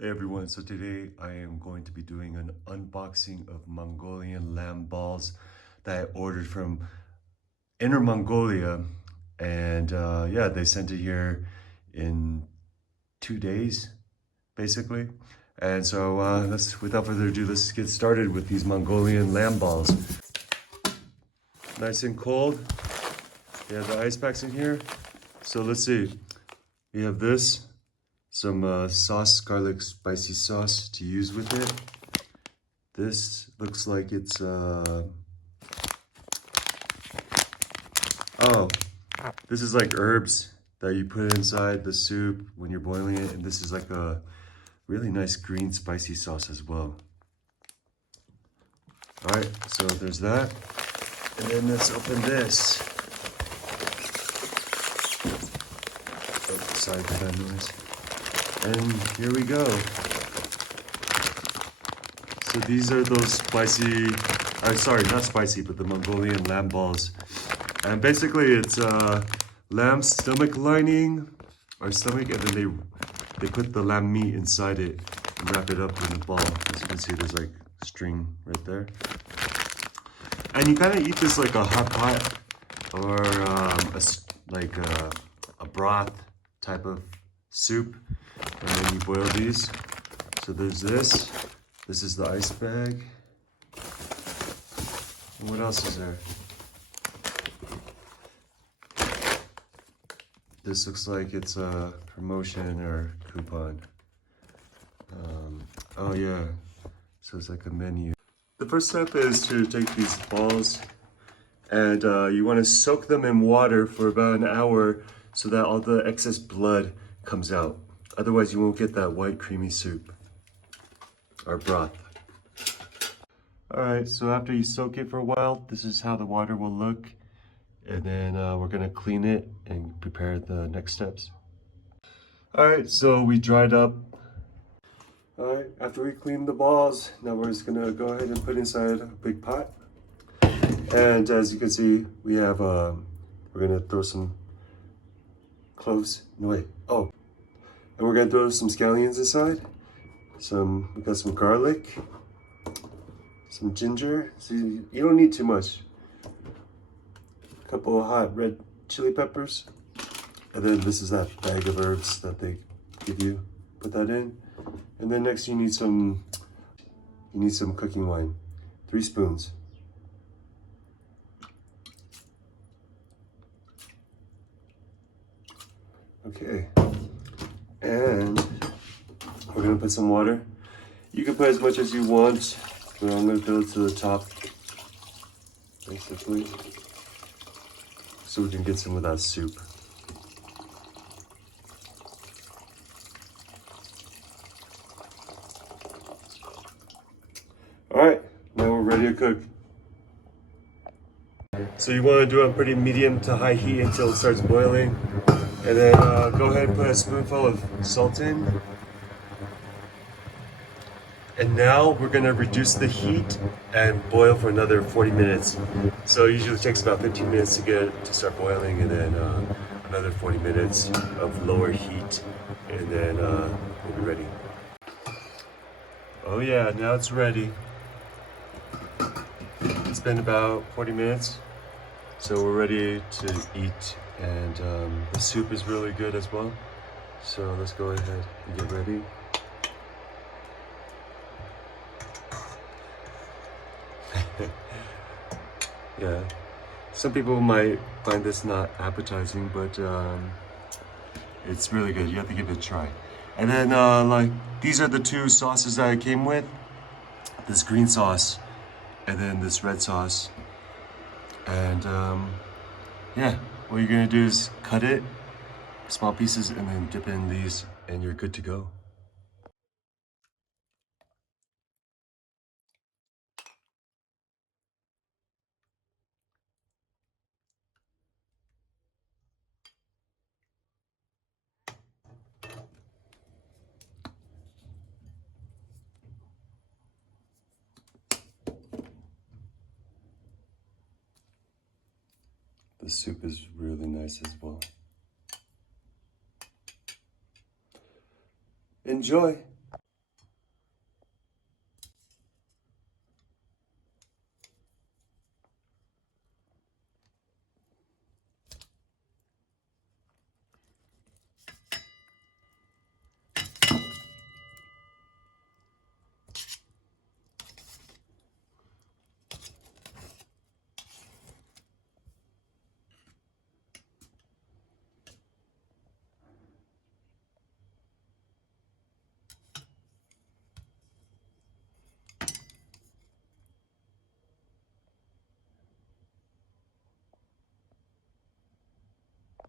Hey everyone, so today I am going to be doing an unboxing of Mongolian lamb balls that I ordered from Inner Mongolia, and yeah, they sent it here in 2 days basically. And so without further ado, let's get started with these Mongolian lamb balls. Nice and cold. They have the ice packs in here. So let's see, we have this, some sauce, garlic spicy sauce to use with it. This looks like it's, oh, this is like herbs that you put inside the soup when you're boiling it. And this is like a really nice green spicy sauce as well. All right, so there's that. And then let's open this. Oh, sorry for that noise. And here we go. So these are those spicy, sorry, not spicy, but the Mongolian lamb balls. And basically it's lamb stomach lining, or stomach, and then they put the lamb meat inside it and wrap it up in a ball. As you can see, there's like string right there. And you kind of eat this like a hot pot, or a broth type of soup. And then you boil these. So there's this. This is the ice bag. And what else is there? This looks like it's a promotion or coupon. Oh yeah, so it's like a menu. The first step is to take these balls and you want to soak them in water for about an hour so that all the excess blood comes out. Otherwise you won't get that white creamy soup or broth. All right, so after you soak it for a while, this is how the water will look. And then we're gonna clean it and prepare the next steps. All right, so we dried up. All right, after we clean the balls, now we're just gonna go ahead and put inside a big pot. And as you can see, we have, we're gonna throw some cloves, no wait, oh. And we're gonna throw some scallions inside. We got some garlic, some ginger. So you don't need too much. A couple of hot red chili peppers. And then this is that bag of herbs that they give you. Put that in. And then next you need some cooking wine. 3 spoons. Okay. And we're gonna put some water. You can put as much as you want, but I'm gonna fill it to the top, basically, so we can get some of that soup. All right, now we're ready to cook. So you want to do a pretty medium to high heat until it starts boiling. And then go ahead and put a spoonful of salt in. And now we're gonna reduce the heat and boil for another 40 minutes. So it usually takes about 15 minutes to get it to start boiling, and then another 40 minutes of lower heat, and then we'll be ready. Oh yeah, now it's ready. It's been about 40 minutes, so we're ready to eat, and the soup is really good as well. So let's go ahead and get ready. Yeah, some people might find this not appetizing, but it's really good. You have to give it a try. And then like, these are the 2 sauces that it came with. This green sauce and then this red sauce. And yeah, what you're gonna do is cut it small pieces and then dip it in these, and you're good to go. The soup is really nice as well. Enjoy.